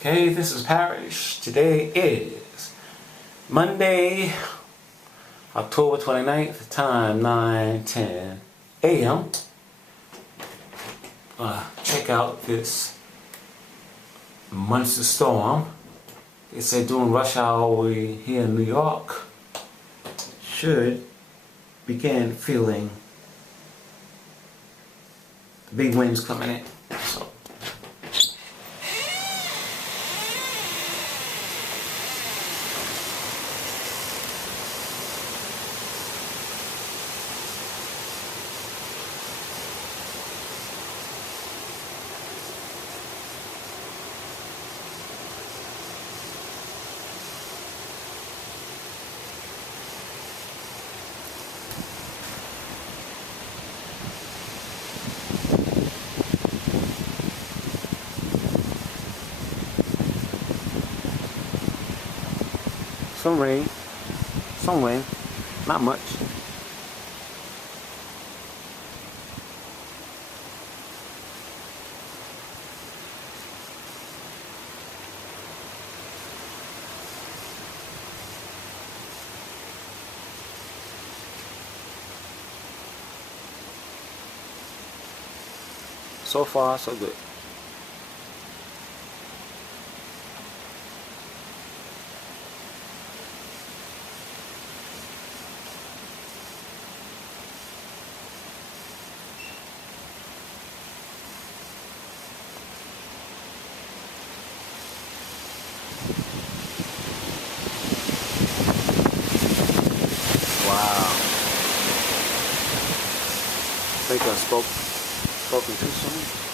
Okay, this is Parrish. Today is Monday, October 29th, time 9:10 a.m. Check out this monster storm. They said during rush hour here in New York should begin feeling the big winds coming in. So some rain, some wind, not much. So far, so good. Wow. I think I spoken too soon.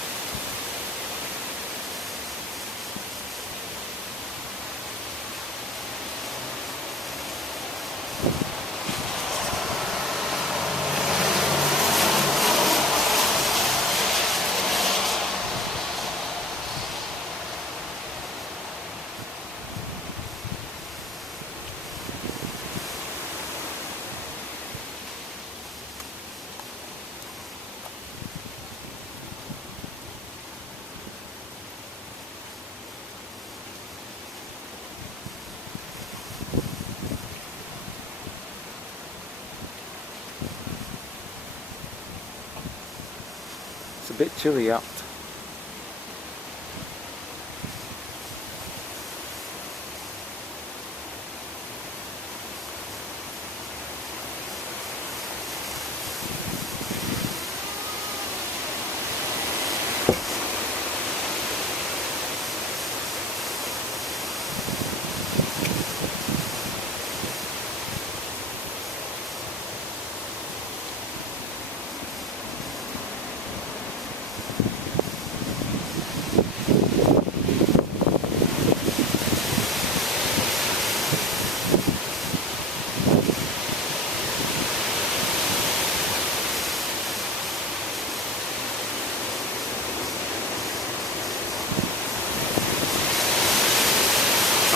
It's a bit chilly out.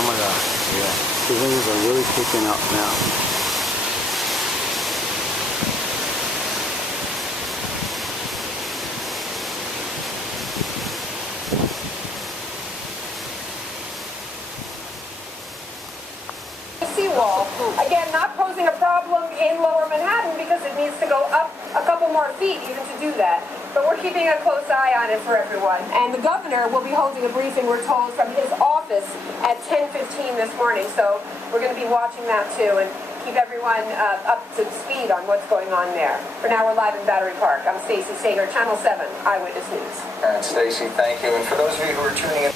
Oh my God, yeah. The winds are really picking up now. Seawall. Again, not posing a problem in Lower Manhattan because it needs to go up a couple more feet even to do that. But we're keeping a close eye on it for everyone. And the governor will be holding a briefing, we're told, from his office at 10:15 this morning. So we're going to be watching that too and keep everyone up to speed on what's going on there. For now, we're live in Battery Park. I'm Stacey Sager, Channel 7 Eyewitness News. And Stacey, thank you. And for those of you who are tuning in,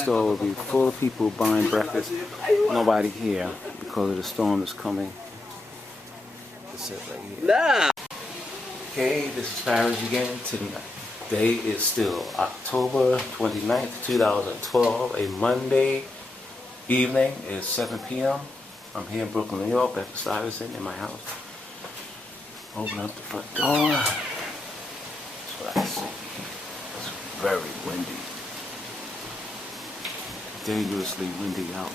store will be full of people buying breakfast. Nobody here because of the storm that's coming. That's it right here. Nah. Okay, this is Parrish again. Today is still October 29th, 2012, a Monday evening. It's 7 p.m. I'm here in Brooklyn, New York, Bed-stuy in my house. Open up the front door. That's what I see. It's very windy. Dangerously windy out.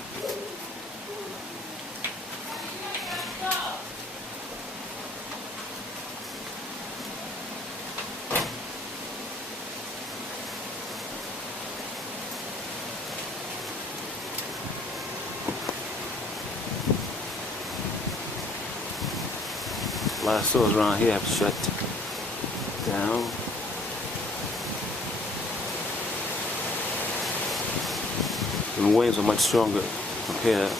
A lot of stores around here have shut down. The winds are much stronger compared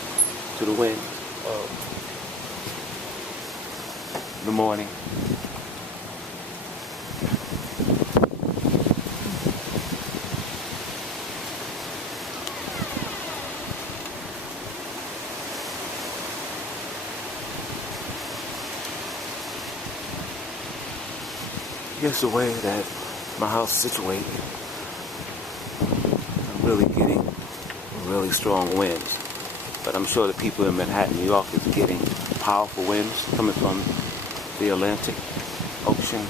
to the wind of the morning. Here's the way that my house is situated. I'm really getting really strong winds, but I'm sure the people in Manhattan, New York is getting powerful winds coming from the Atlantic Ocean.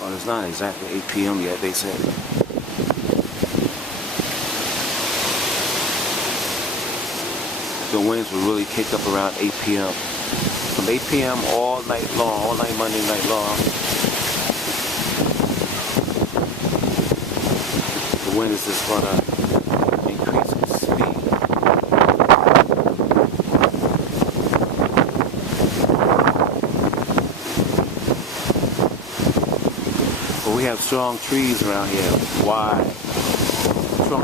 Well, it's not exactly 8 p.m. yet, they said. The winds will really kick up around 8 p.m. From 8 p.m. all night long, all night Monday night long. The wind is just going to increase in speed. But we have strong trees around here, wide. Strong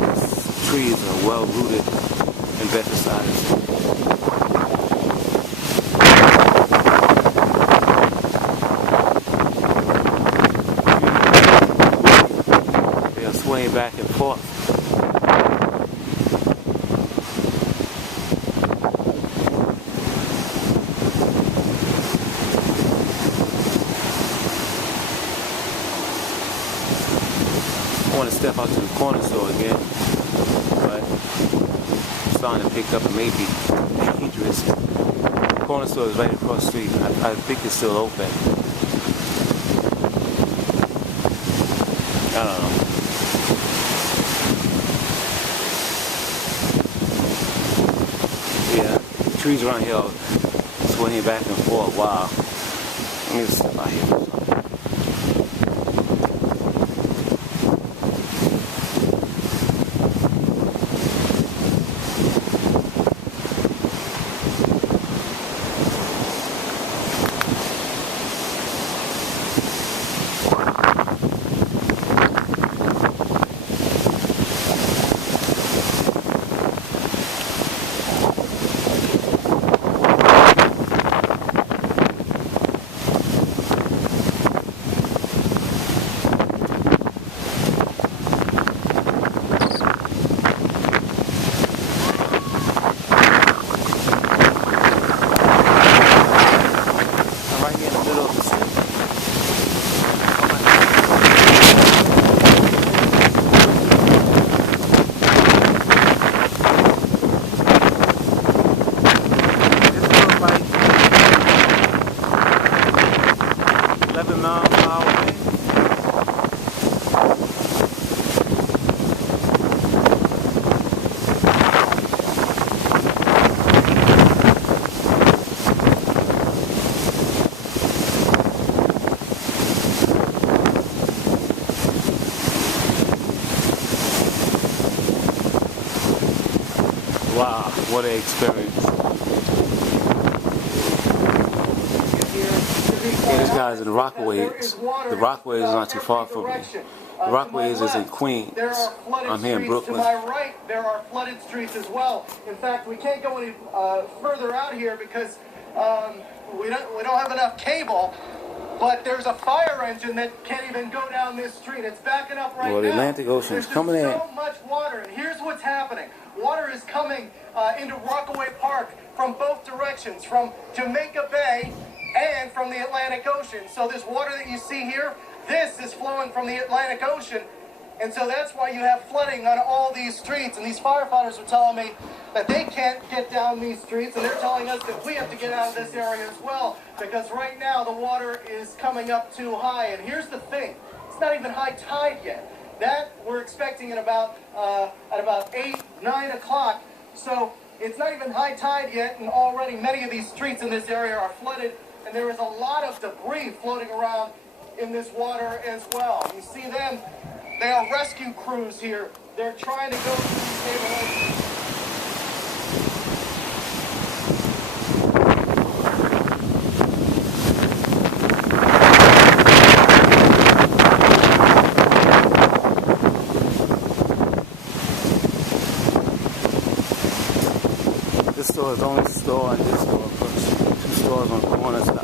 trees are well rooted in Bed-stuy. They are swaying back and forth. I want to step out to the corner store again, but starting to pick up and maybe dangerous. The corner store is right across the street. I think it's still open. I don't know. Yeah, the trees around here are swinging back and forth. Wow. Let me just step out here. Wow, what an experience. Yeah, guys in the Rockaways. The Rockaways is not too far from me. The Rockaways is in Queens. I'm here in Brooklyn. To my right, there are flooded streets as well. In fact, we can't go any further out here because we don't have enough cable. But there's a fire engine that can't even go down this street. It's backing up right now. Well, the Atlantic Ocean is coming in. There's so much water, and here's what's happening. Water is coming into Rockaway Park from both directions, from Jamaica Bay and from the Atlantic Ocean. So this water that you see here, this is flowing from the Atlantic Ocean. And so that's why you have flooding on all these streets. And these firefighters are telling me that they can't get down these streets, and they're telling us that we have to get out of this area as well, because right now the water is coming up too high. And here's the thing, it's not even high tide yet. That we're expecting at about 8, 9 o'clock. So it's not even high tide yet, and already many of these streets in this area are flooded, and there is a lot of debris floating around in this water as well. You see them, they are rescue crews here. They're trying to go through these neighborhoods. This store is the only store and this store. Two stores on the corner side.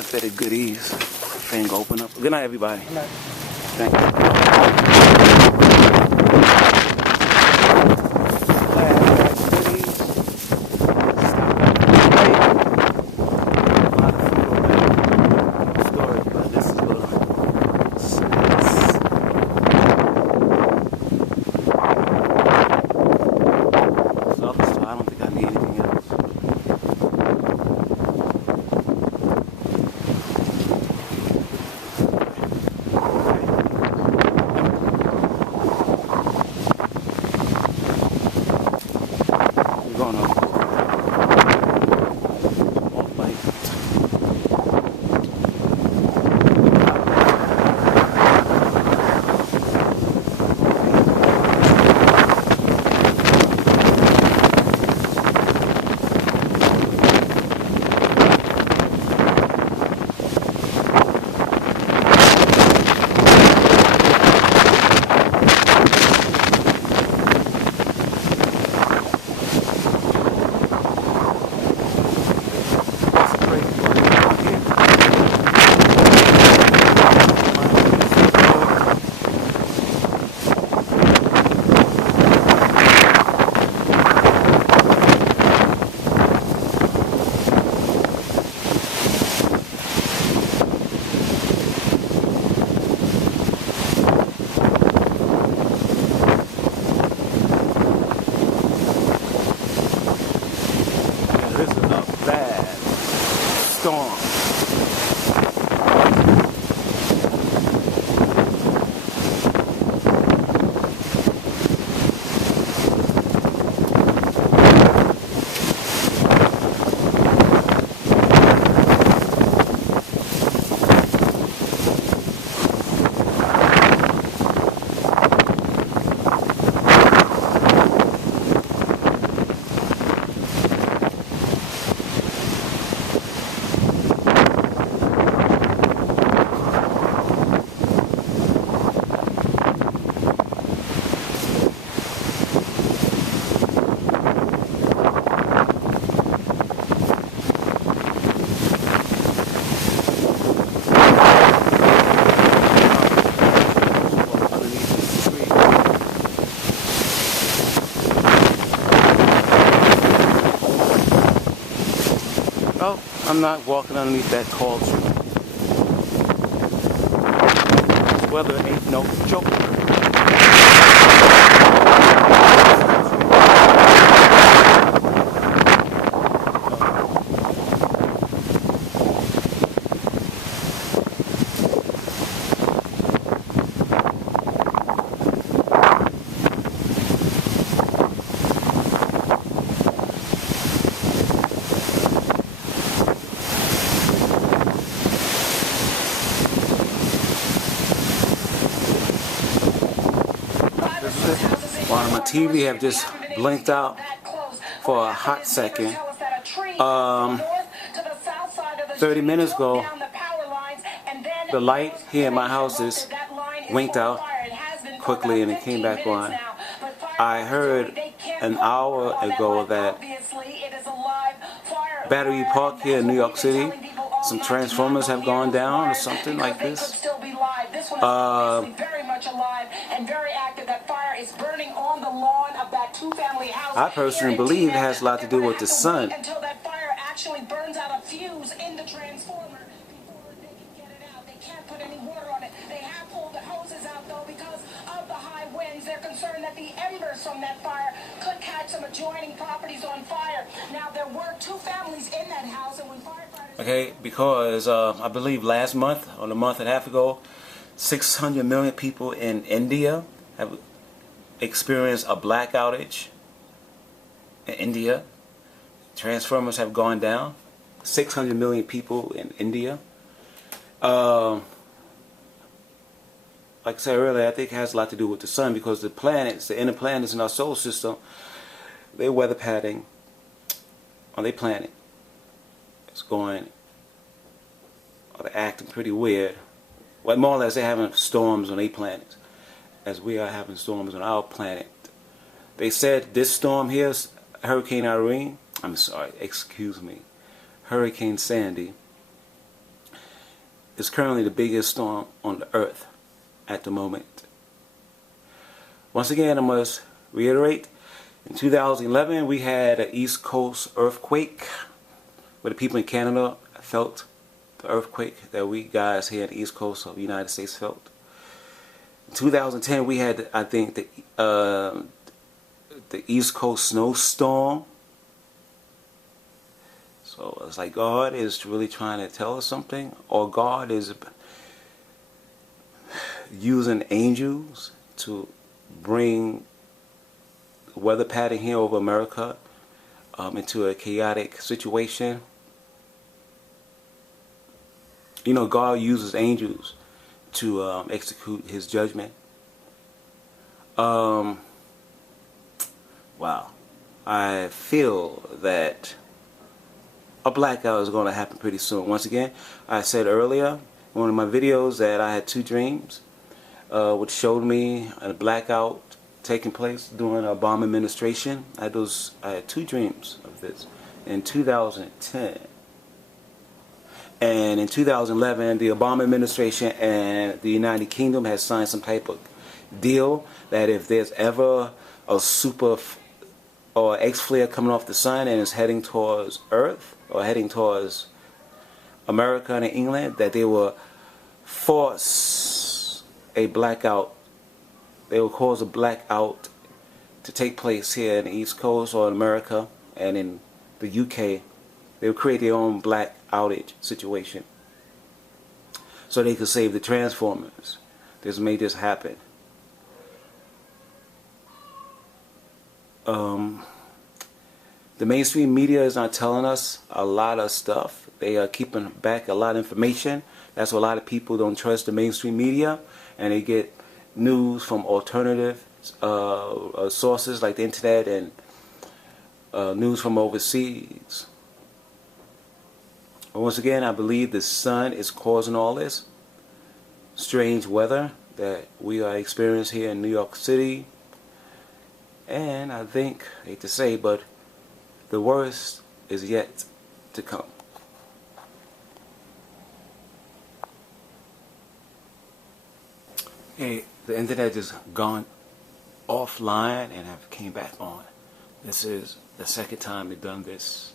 Fitted goodies. Thing open up. Good night, everybody. Good night. Thank I don't think I need anything else. Storm. Oh, I'm not walking underneath that tall tree. This weather ain't no joke. While my TV have just blinked out for a hot second. 30 minutes ago, the light here in my house is winked out quickly and it came back on. I heard an hour ago that Battery Park here in New York City, some transformers have gone down or something like this. I personally believe it has a lot to do with the sun. Until that fire actually burns out a fuse in the transformer before they can get it out. They can't put any water on it. They have pulled the hoses out though because of the high winds. They're concerned that the embers from that fire could catch some adjoining properties on fire. Now there were 2 families in that house, and when firefighters... Okay, because I believe last month, or a month and a half ago, 600 million people in India have experienced a black outage. In India, transformers have gone down. 600 million people in India. Like I said earlier, I think it has a lot to do with the sun, because the planets, the inner planets in our solar system, their weather pattern on their planet is going, or they're acting pretty weird. Well, more or less they're having storms on their planets, as we are having storms on our planet. They said this storm here, Hurricane Irene, I'm sorry, excuse me, Hurricane Sandy, is currently the biggest storm on the earth at the moment. Once again, I must reiterate, in 2011 we had an East Coast earthquake where the people in Canada felt the earthquake that we guys here in the East Coast of the United States felt. In 2010 we had, I think, the East Coast snowstorm. So it's like God is really trying to tell us something, or God is using angels to bring the weather pattern here over America into a chaotic situation. You know, God uses angels to execute His judgment. Wow. I feel that a blackout is going to happen pretty soon. Once again, I said earlier in one of my videos that I had 2 dreams which showed me a blackout taking place during the Obama administration. I had 2 dreams of this in 2010. And in 2011, the Obama administration and the United Kingdom has signed some type of deal that if there's ever a super or X-flare coming off the sun and is heading towards Earth or heading towards America and England, that they will force a blackout. They will cause a blackout to take place here in the East Coast or in America and in the UK. They will create their own black outage situation so they could save the transformers. This made this happen. The mainstream media is not telling us a lot of stuff. They are keeping back a lot of information. That's why a lot of people don't trust the mainstream media, and they get news from alternative sources like the internet and news from overseas. Once again, I believe the sun is causing all this strange weather that we are experiencing here in New York City. And I think, I hate to say, but the worst is yet to come. Hey, the internet just gone offline and have came back on. This is the second time they've done this.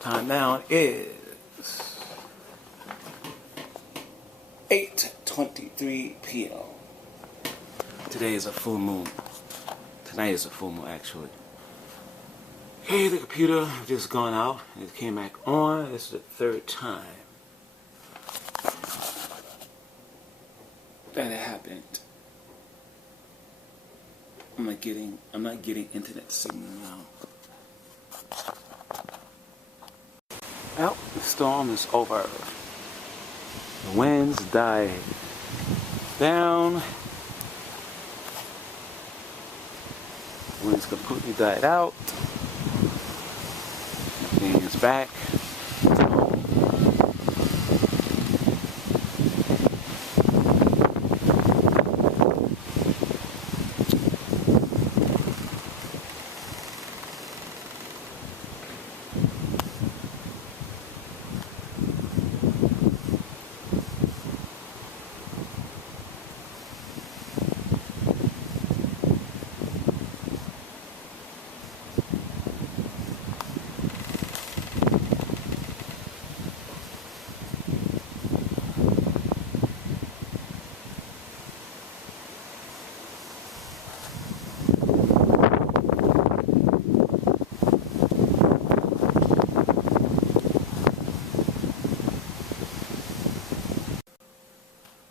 Time now is 8:23 p.m. Today is a full moon. Tonight is a full moon, actually. Hey, the computer just gone out and it came back on. This is the 3rd time that it happened. I'm not getting internet signal now. Well, the storm is over. The winds died down. Wind's completely died out. Everything is back to normal.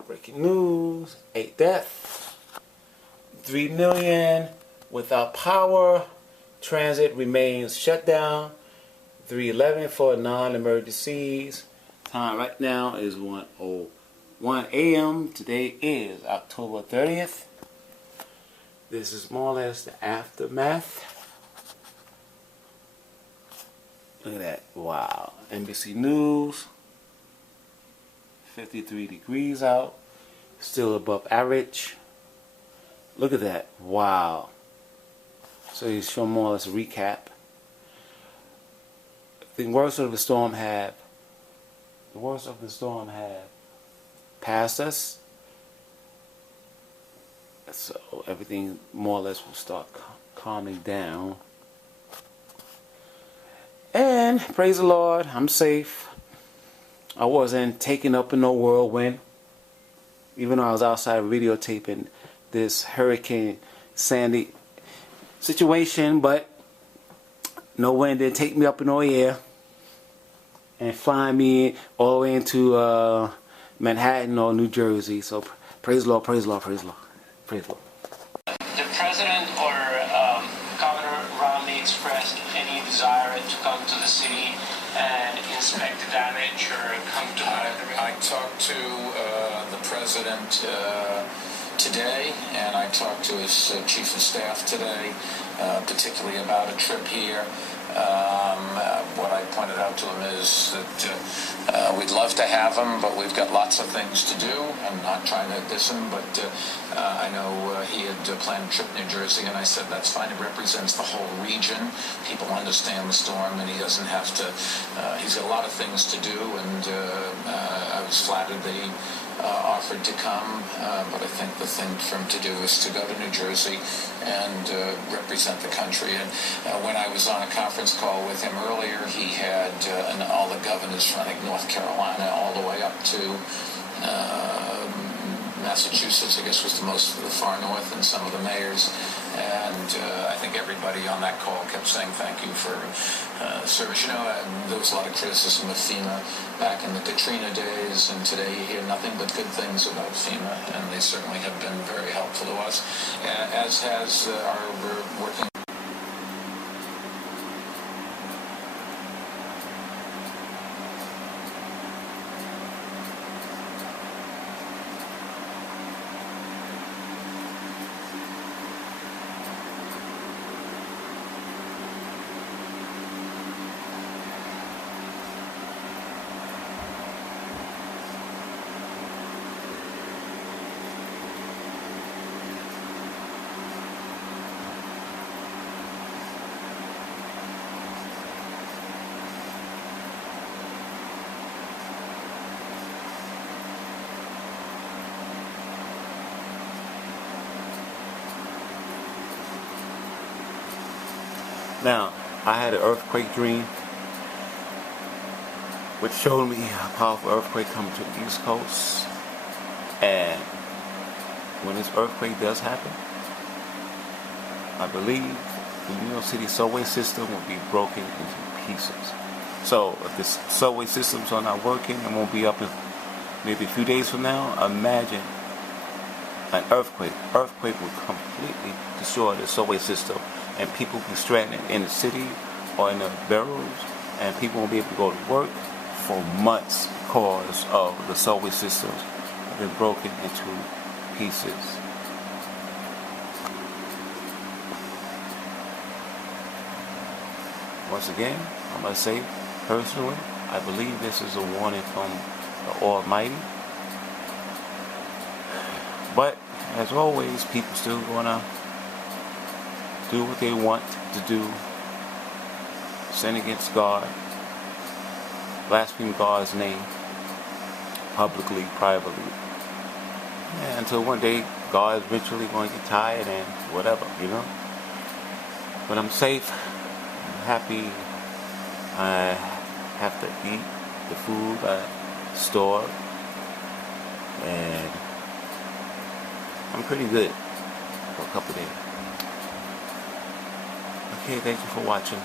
Breaking news, 8 deaths, 3 million without power, transit remains shut down, 3:11 for non-emergencies. Time right now is 1:01 a.m. Today is October 30th. This is more or less the aftermath. Look at that, wow. NBC News. 53 degrees out, still above average. Look at that, wow. So he's showing more or less a recap. The worst of the storm have passed us. So everything more or less will start calming down. And praise the Lord, I'm safe. I wasn't taken up in no whirlwind, even though I was outside videotaping this Hurricane Sandy situation, but no wind didn't take me up in no air and flying me all the way into Manhattan or New Jersey. So praise the Lord, praise the Lord, praise the Lord, praise the Lord. The President or Governor Romney expressed any desire to come to the city and inspect the damage or come to I talked to the President today, and I talked to his Chief of Staff today, particularly about a trip here. What I pointed out to him is that we'd love to have him, but we've got lots of things to do. I'm not trying to diss him, but I know he had planned a trip to New Jersey, and I said that's fine. It represents the whole region. People understand the storm, and he doesn't have to. He's got a lot of things to do, and I was flattered that he offered to come, but I think the thing for him to do is to go to New Jersey and represent the country. And when I was on a conference call with him earlier, he had all the governors from, I think, North Carolina all the way up to Massachusetts, I guess, was the far north, and some of the mayors. And I think everybody on that call kept saying thank you for service. You know, there was a lot of criticism of FEMA back in the Katrina days, and today you hear nothing but good things about FEMA, and they certainly have been very helpful to us, as has our working. Now, I had an earthquake dream, which showed me a powerful earthquake coming to the East Coast. And when this earthquake does happen, I believe the New York City subway system will be broken into pieces. So if the subway systems are not working and won't be up in maybe a few days from now, imagine an earthquake. Earthquake will completely destroy the subway system, and people will be stranded in the city or in the boroughs, and people won't be able to go to work for months because of the subway systems have been broken into pieces. once again, I must say, personally, I believe this is a warning from the Almighty. But, as always, people still gonna do what they want to do. Sin against God. Blaspheme God's name. Publicly, privately. Yeah, until one day, God is eventually going to get tired and whatever, you know. But I'm safe. I'm happy. I have to eat the food I stored. And I'm pretty good for a couple of days. Okay, thank you for watching.